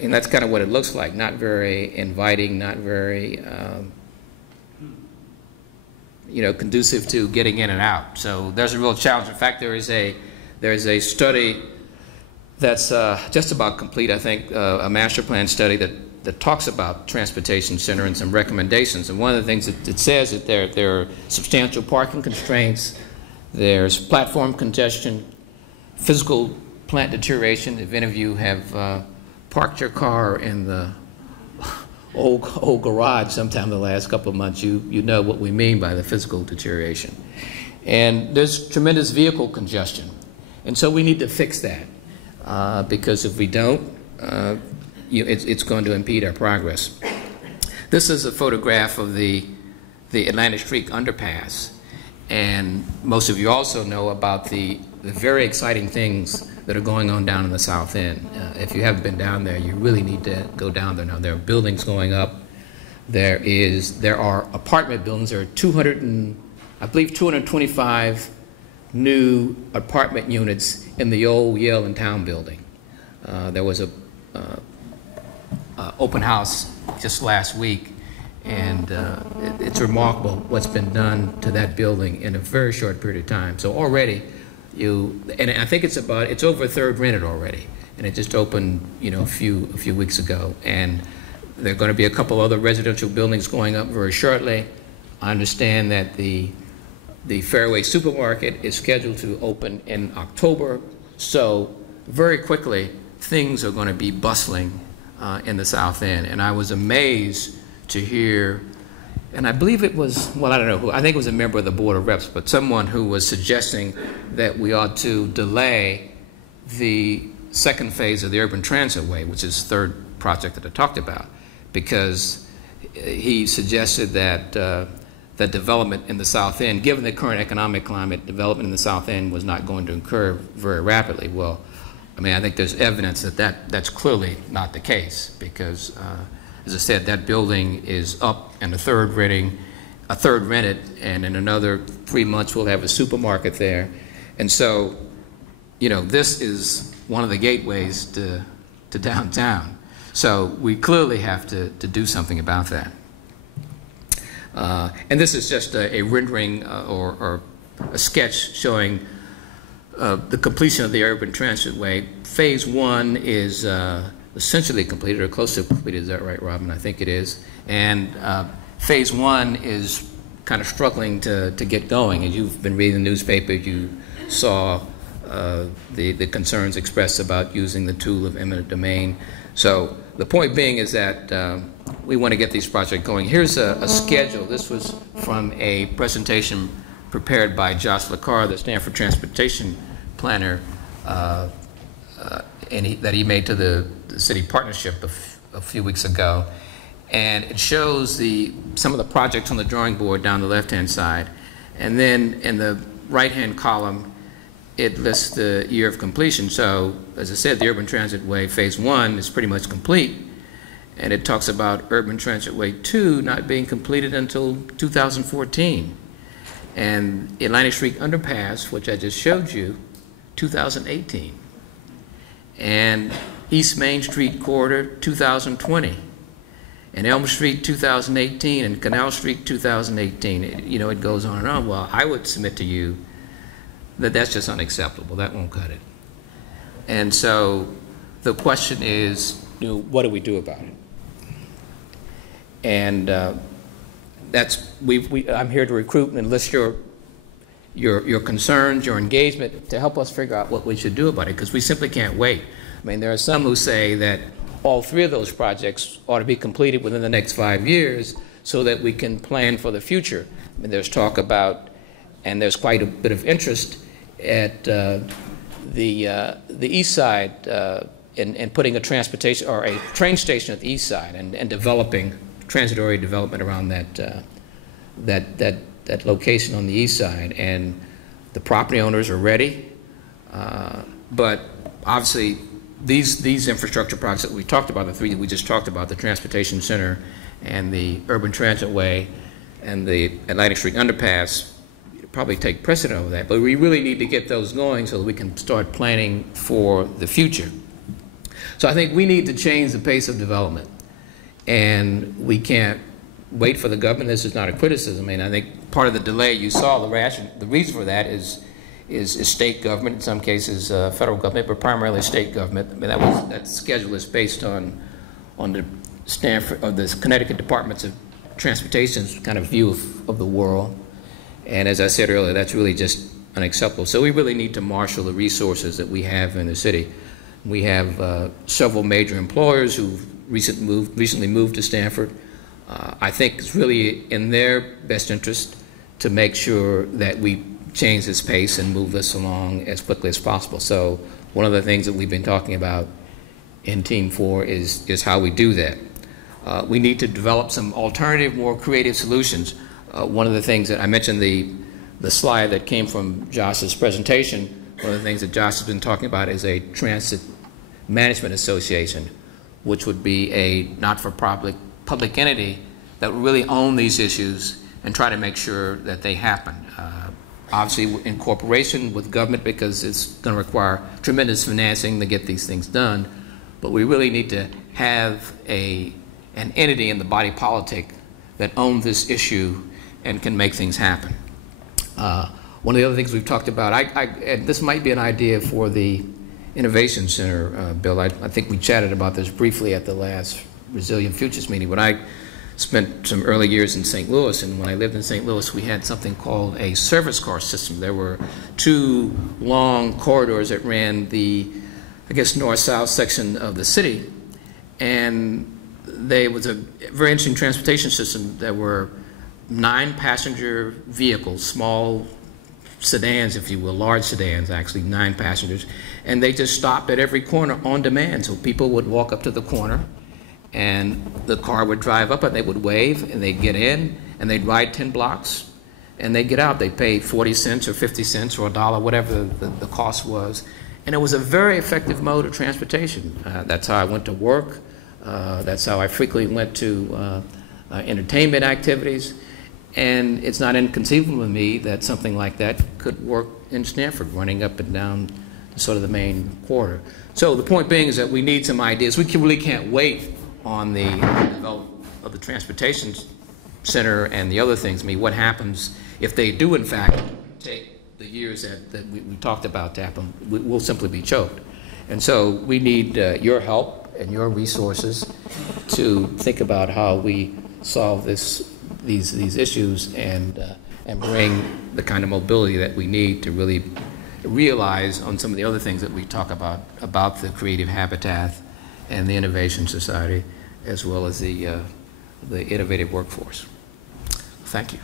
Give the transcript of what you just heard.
and that's kind of what it looks like. Not very inviting, not very, you know, conducive to getting in and out. So there's a real challenge. In fact, there is a study that's just about complete, I think, a master plan study that talks about transportation center and some recommendations. And one of the things that it says that there are substantial parking constraints, there's platform congestion, physical plant deterioration. If any of you have parked your car in the old garage sometime in the last couple of months, you know what we mean by the physical deterioration. And there's tremendous vehicle congestion. And so we need to fix that because if we don't, it's going to impede our progress. This is a photograph of the Atlantic Street underpass. And most of you also know about the very exciting things that are going on down in the South End. If you haven't been down there, you really need to go down there now. There are buildings going up. There are apartment buildings. There are I believe 225 new apartment units in the old Yale and Town building. There was a open house just last week, and it's remarkable what's been done to that building in a very short period of time. So already, and I think it's over a third rented already, and it just opened, you know, a few weeks ago. And there are going to be a couple other residential buildings going up very shortly. I understand that the Fairway Supermarket is scheduled to open in October, so very quickly things are going to be bustling in the South End. And I was amazed to hear, and I believe it was, well, I don't know who, I think it was a member of the Board of Reps, but someone who was suggesting that we ought to delay the second phase of the Urban Transit Way, which is the third project that I talked about, because he suggested that that development in the South End, given the current economic climate, development in the South End was not going to occur very rapidly. Well, I mean, I think there's evidence that's clearly not the case, because as I said, that building is up and a third rented, and in another 3 months we'll have a supermarket there. And so, you know, this is one of the gateways to downtown. So we clearly have to do something about that. And this is just a rendering or a sketch showing the completion of the Urban Transit Way. Phase 1 is essentially completed, or close to completed. Is that right, Robin? I think it is. And phase 1 is kind of struggling to get going. As you've been reading the newspaper, you saw the concerns expressed about using the tool of eminent domain. So the point being is that we want to get these projects going. Here's a schedule. This was from a presentation prepared by Josh LaCar, the Stanford transportation planner, that he made to the city partnership a few weeks ago. And it shows some of the projects on the drawing board down the left-hand side. And then in the right-hand column, it lists the year of completion. So, as I said, the Urban Transit Way Phase 1 is pretty much complete. And it talks about Urban Transit Way 2 not being completed until 2014. And Atlantic Street Underpass, which I just showed you, 2018. And East Main Street Corridor, 2020. And Elm Street, 2018, and Canal Street, 2018. You know, it goes on and on. Well, I would submit to you that that's just unacceptable. That won't cut it. And so the question is, you know, what do we do about it? And I'm here to recruit and enlist your concerns, your engagement, to help us figure out what we should do about it, because we simply can't wait. I mean, there are some who say that all 3 of those projects ought to be completed within the next 5 years so that we can plan for the future. I mean, there's talk about, and there's quite a bit of interest at the east side in putting a transportation or a train station at the east side and developing transitory development around that location on the east side. And the property owners are ready, but obviously these infrastructure projects that we talked about, the 3 that we just talked about, the transportation center and the Urban Transit Way and the Atlantic Street Underpass, probably take precedent over that. But we really need to get those going so that we can start planning for the future. So I think we need to change the pace of development, and we can't wait for the government. This is not a criticism, and I think part of the delay you saw, the reason for that is state government, in some cases federal government, but primarily state government. I mean, that schedule is based on the Stanford or the Connecticut Departments of Transportation's kind of view of the world. And as I said earlier, that's really just unacceptable. So we really need to marshal the resources that we have in the city. We have several major employers who recently moved to Stanford. I think it's really in their best interest to make sure that we change this pace and move this along as quickly as possible. So one of the things that we've been talking about in Team 4 is how we do that. We need to develop some alternative, more creative solutions. One of the things that I mentioned, the slide that came from Josh's presentation, one of the things that Josh has been talking about is a transit management association, which would be a not-for-profit public entity that would really own these issues and try to make sure that they happen. Obviously in cooperation with government, because it's going to require tremendous financing to get these things done, but we really need to have an entity in the body politic that owns this issue and can make things happen. One of the other things we've talked about, and this might be an idea for the Innovation Center, Bill. I think we chatted about this briefly at the last Resilient Futures meeting, but I spent some early years in St. Louis, and when I lived in St. Louis, we had something called a service car system. There were two long corridors that ran the, I guess, north-south section of the city, and there was a very interesting transportation system. There were 9 passenger vehicles, small sedans, if you will, large sedans, actually, 9 passengers, and they just stopped at every corner on demand. So people would walk up to the corner, and the car would drive up, and they would wave, and they'd get in, and they'd ride 10 blocks, and they'd get out. They'd pay 40 cents or 50 cents or $1, whatever the cost was. And it was a very effective mode of transportation. That's how I went to work. That's how I frequently went to entertainment activities. And it's not inconceivable to me that something like that could work in Stanford, running up and down sort of the main corridor. So the point being is that we need some ideas. We really can't wait on the development of the transportation center and the other things. I mean, what happens if they do, in fact, take the years that we talked about to happen? We'll simply be choked. And so we need your help and your resources to think about how we solve these issues and bring the kind of mobility that we need to really realize on some of the other things that we talk about the creative habitat and the innovation society, as well as the innovative workforce. Thank you.